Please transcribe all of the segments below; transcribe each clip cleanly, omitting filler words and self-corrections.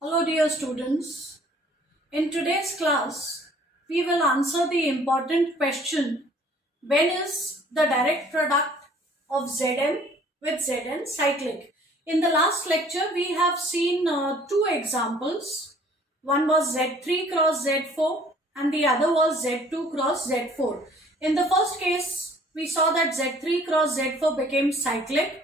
Hello dear students. In today's class, we will answer the important question: when is the direct product of Zm with Zn cyclic? In the last lecture, we have seen two examples. One was Z3 cross Z4 and the other was Z2 cross Z4. In the first case, we saw that Z3 cross Z4 became cyclic,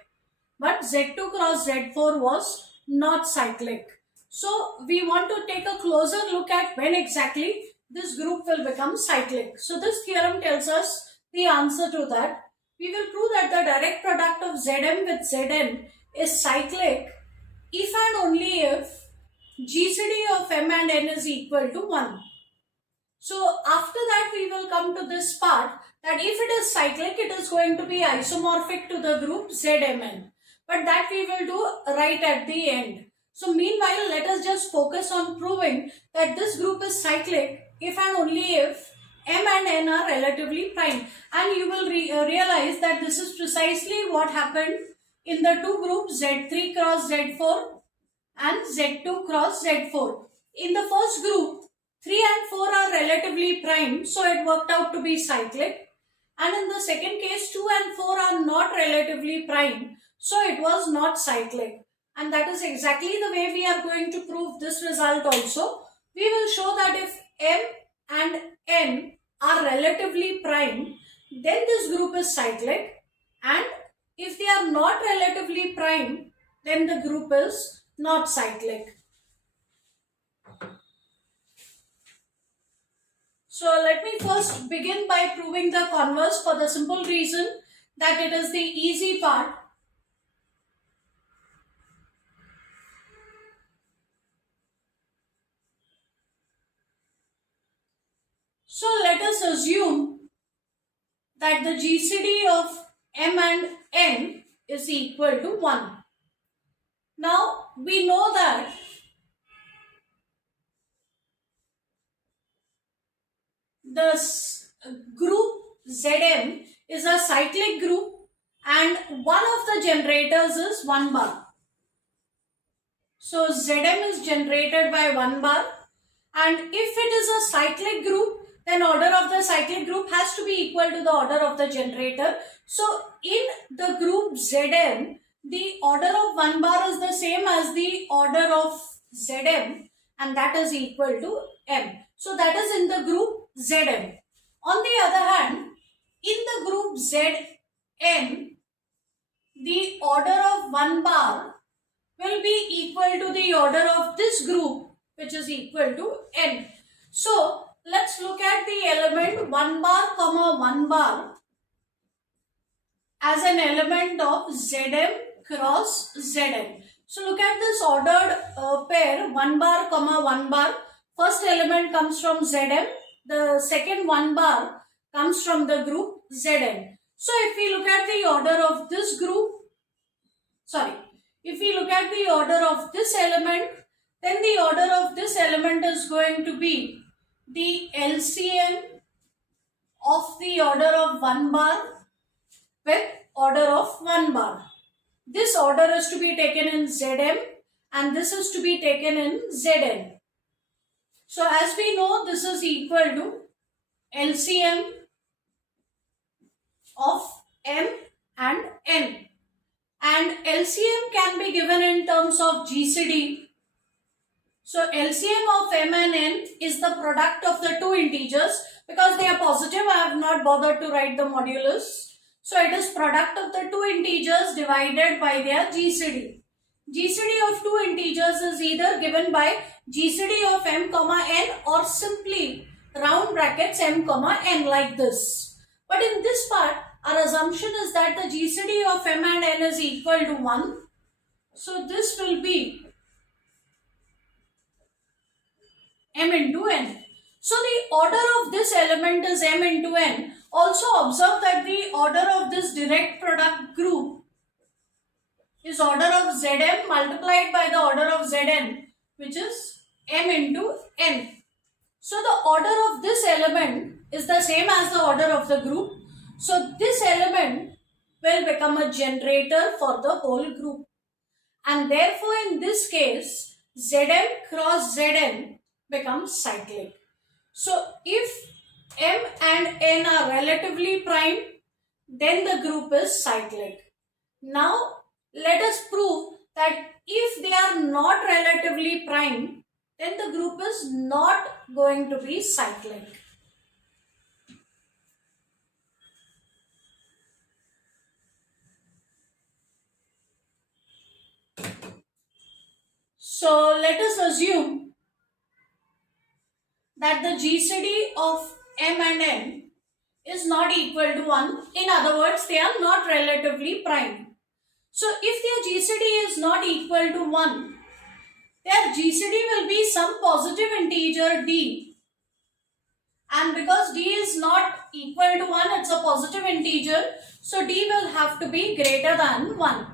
but Z2 cross Z4 was not cyclic. So we want to take a closer look at when exactly this group will become cyclic. So this theorem tells us the answer to that. We will prove that the direct product of Zm with Zn is cyclic if and only if GCD of M and N is equal to 1. So after that we will come to this part that if it is cyclic, it is going to be isomorphic to the group Zmn. But that we will do right at the end. So meanwhile, let us just focus on proving that this group is cyclic if and only if M and N are relatively prime. And you will realize that this is precisely what happened in the two groups Z3 cross Z4 and Z2 cross Z4. In the first group, 3 and 4 are relatively prime, so it worked out to be cyclic. And in the second case, 2 and 4 are not relatively prime, so it was not cyclic. And that is exactly the way we are going to prove this result also. We will show that if M and N are relatively prime, then this group is cyclic. And if they are not relatively prime, then the group is not cyclic. So let me first begin by proving the converse for the simple reason that it is the easy part. So let us assume that the GCD of M and N is equal to 1. Now we know that the group Zm is a cyclic group and one of the generators is 1 bar. So Zm is generated by 1 bar, and if it is a cyclic group, then order of the cyclic group has to be equal to the order of the generator. So in the group Zm, the order of 1 bar is the same as the order of Zm, and that is equal to M. So that is in the group Zm. On the other hand, in the group Zn, the order of 1 bar will be equal to the order of this group, which is equal to N. So let's look at the element 1 bar comma 1 bar as an element of Zm cross Zn. So look at this ordered pair 1 bar comma 1 bar. First element comes from Zm. The second 1 bar comes from the group Zn. So if we look at the order of this group, if we look at the order of this element, then the order of this element is going to be the LCM of the order of 1 bar with order of 1 bar. This order is to be taken in Zm and this is to be taken in Zn. So as we know, this is equal to LCM of M and N. And LCM can be given in terms of GCD. So LCM of M and N is the product of the two integers. Because they are positive, I have not bothered to write the modulus. So it is product of the two integers divided by their GCD. GCD of two integers is either given by GCD of M comma N or simply round brackets M comma N like this. But in this part, our assumption is that the GCD of M and N is equal to 1. So this will be M into N. So the order of this element is M into N. Also observe that the order of this direct product group is order of Zm multiplied by the order of Zn, which is M into N. So the order of this element is the same as the order of the group. So this element will become a generator for the whole group. And therefore in this case, Zm cross Zn becomes cyclic. So if M and N are relatively prime, then the group is cyclic. Now let us prove that if they are not relatively prime, then the group is not going to be cyclic. So let us assume that the GCD of M and N is not equal to 1. In other words, they are not relatively prime. So if their GCD is not equal to 1, their GCD will be some positive integer d. And because d is not equal to 1, it's a positive integer. So d will have to be greater than 1.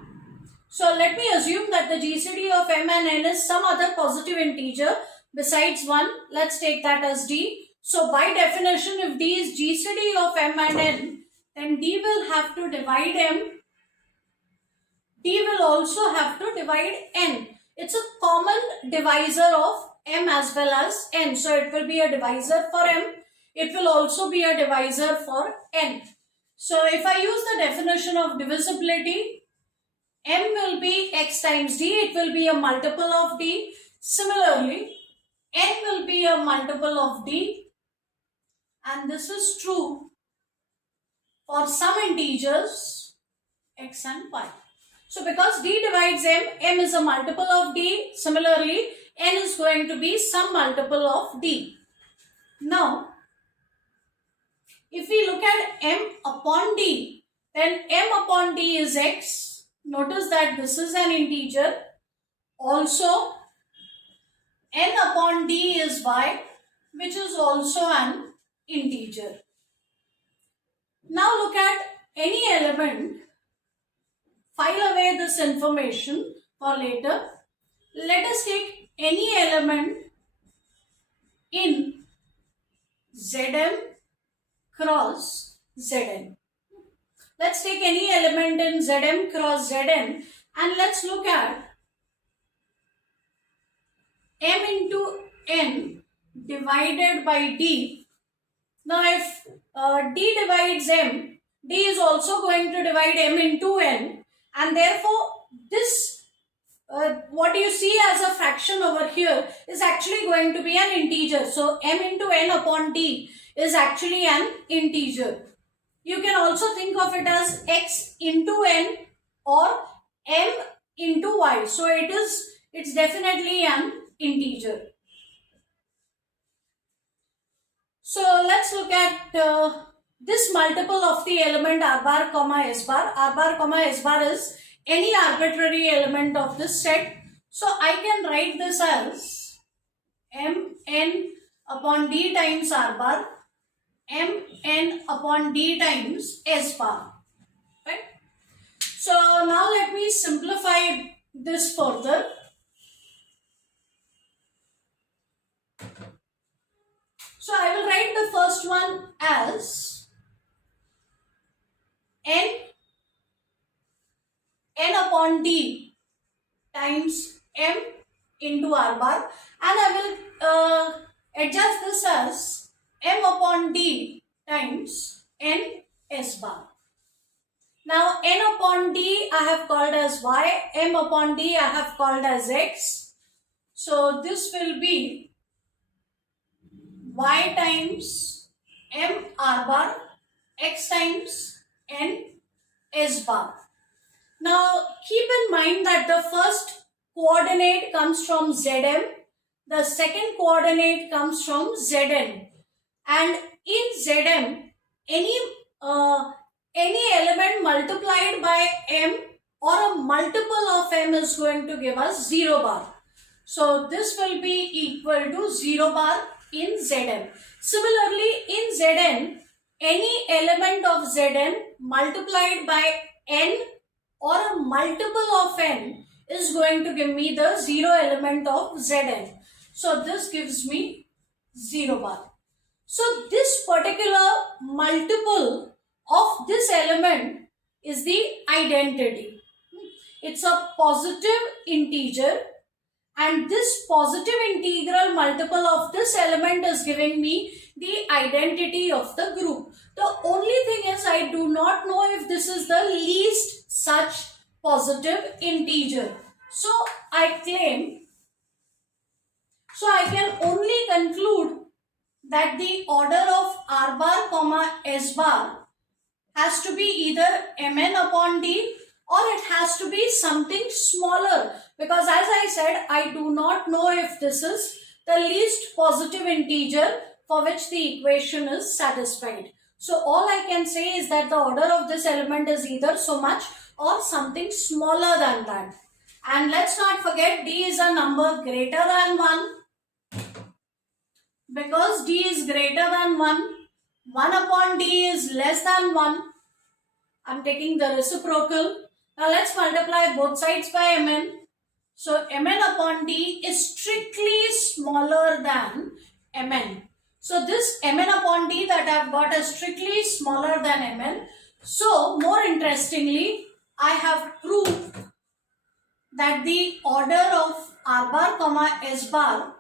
So let me assume that the GCD of M and N is some other positive integer besides 1. Let's take that as d. So by definition, if d is GCD of M and N, then d will have to divide M. D will also have to divide N. It's a common divisor of M as well as N. So it will be a divisor for M. It will also be a divisor for N. So if I use the definition of divisibility, M will be x times d. It will be a multiple of d. Similarly, N will be a multiple of d. And this is true for some integers x and y. So because d divides M, M is a multiple of d. Similarly, N is going to be some multiple of d. Now, if we look at M upon d, then M upon d is x. Notice that this is an integer. Also, N upon d is y, which is also an integer. Now look at any element. File away this information for later. Let us take any element in Zm cross Zn. Let's take any element in Zm cross Zn and let's look at M into N divided by D. Now if D divides M, D is also going to divide M into N, and therefore this what you see as a fraction over here is actually going to be an integer. So M into N upon D is actually an integer. You can also think of it as X into N or M into Y. So it's definitely an integer. So let's look at this multiple of the element r bar comma s bar. R bar comma s bar is any arbitrary element of this set. So I can write this as mn upon d times r bar, mn upon d times s bar. Right? So now let me simplify this further. So I will write the first one as n upon d times m into r bar, and I will adjust this as m upon d times n s bar. Now n upon d I have called as y, m upon d I have called as x. So this will be y times m r bar, x times n s bar. Now keep in mind that the first coordinate comes from Zm, the second coordinate comes from Zn, and in Zm any element multiplied by m or a multiple of m is going to give us 0 bar. So this will be equal to 0 bar in Zn. Similarly, in Zn, any element of Zn multiplied by n or a multiple of n is going to give me the 0 element of Zn. So this gives me 0 bar. So this particular multiple of this element is the identity. It's a positive integer, and this positive integral multiple of this element is giving me the identity of the group. The only thing is I do not know if this is the least such positive integer. So I can only conclude that the order of r bar comma s bar has to be either mn upon d or it has to be something smaller, because as I said, I do not know if this is the least positive integer for which the equation is satisfied. So all I can say is that the order of this element is either so much or something smaller than that. And let's not forget, d is a number greater than 1. Because d is greater than 1, 1 upon d is less than 1. I'm taking the reciprocal. Now let's multiply both sides by mn. So mn upon d is strictly smaller than mn. So this mn upon d that I've got is strictly smaller than mn. So more interestingly, I have proved that the order of r bar comma s bar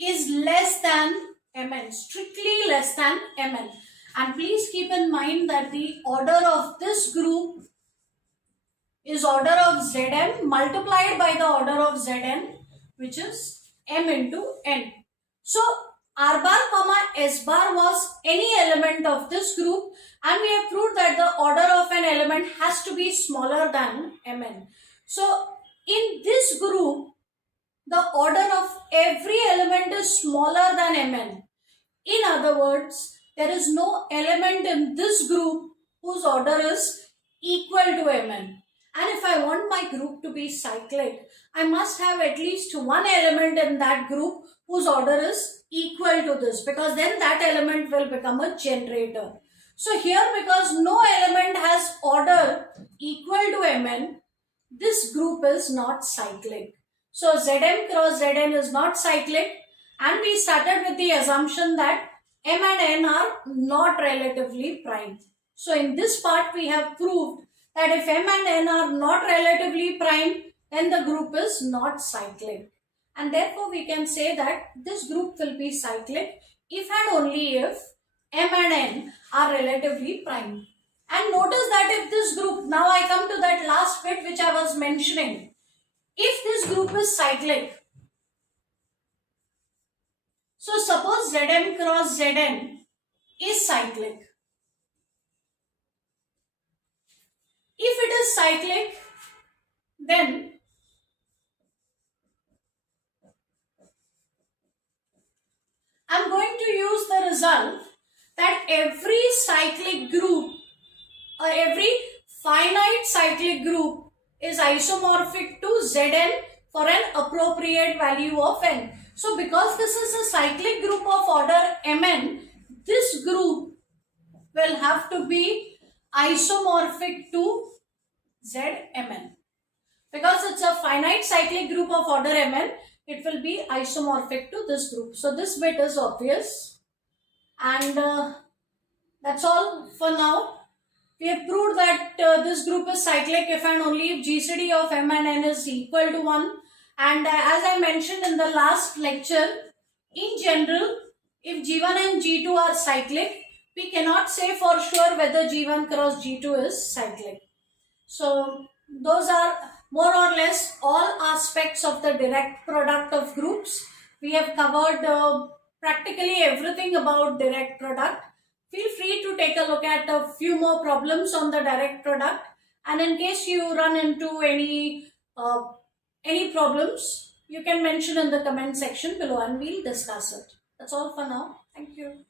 is less than mn, strictly less than mn. And please keep in mind that the order of this group is order of Zn multiplied by the order of Zn, which is m into n. So r bar comma s bar was any element of this group, and we have proved that the order of an element has to be smaller than mn. So in this group, the order of every element is smaller than mn. In other words, there is no element in this group whose order is equal to mn. And if I want my group to be cyclic, I must have at least one element in that group whose order is equal to this, because then that element will become a generator. So here, because no element has order equal to mn, this group is not cyclic. So Zm cross Zn is not cyclic, and we started with the assumption that m and n are not relatively prime. So in this part we have proved that if m and n are not relatively prime, then the group is not cyclic. And therefore we can say that this group will be cyclic if and only if m and n are relatively prime. And notice that if this group, now I come to that last bit which I was mentioning. If this group is cyclic, so suppose Zm cross Zn is cyclic. If it is cyclic, then I'm going to use the result that every cyclic group or every finite cyclic group is isomorphic to Zn for an appropriate value of n. So because this is a cyclic group of order mn, this group will have to be isomorphic to Zmn. Because it's a finite cyclic group of order mn, it will be isomorphic to this group. So this bit is obvious, and that's all for now. We have proved that this group is cyclic if and only if GCD of m and n is equal to 1. And as I mentioned in the last lecture, in general, if G1 and G2 are cyclic, we cannot say for sure whether G1 cross G2 is cyclic. So those are more or less all aspects of the direct product of groups. We have covered practically everything about direct product. Feel free to take a look at a few more problems on the direct product, and in case you run into any problems, you can mention in the comment section below and we'll discuss it. That's all for now. Thank you.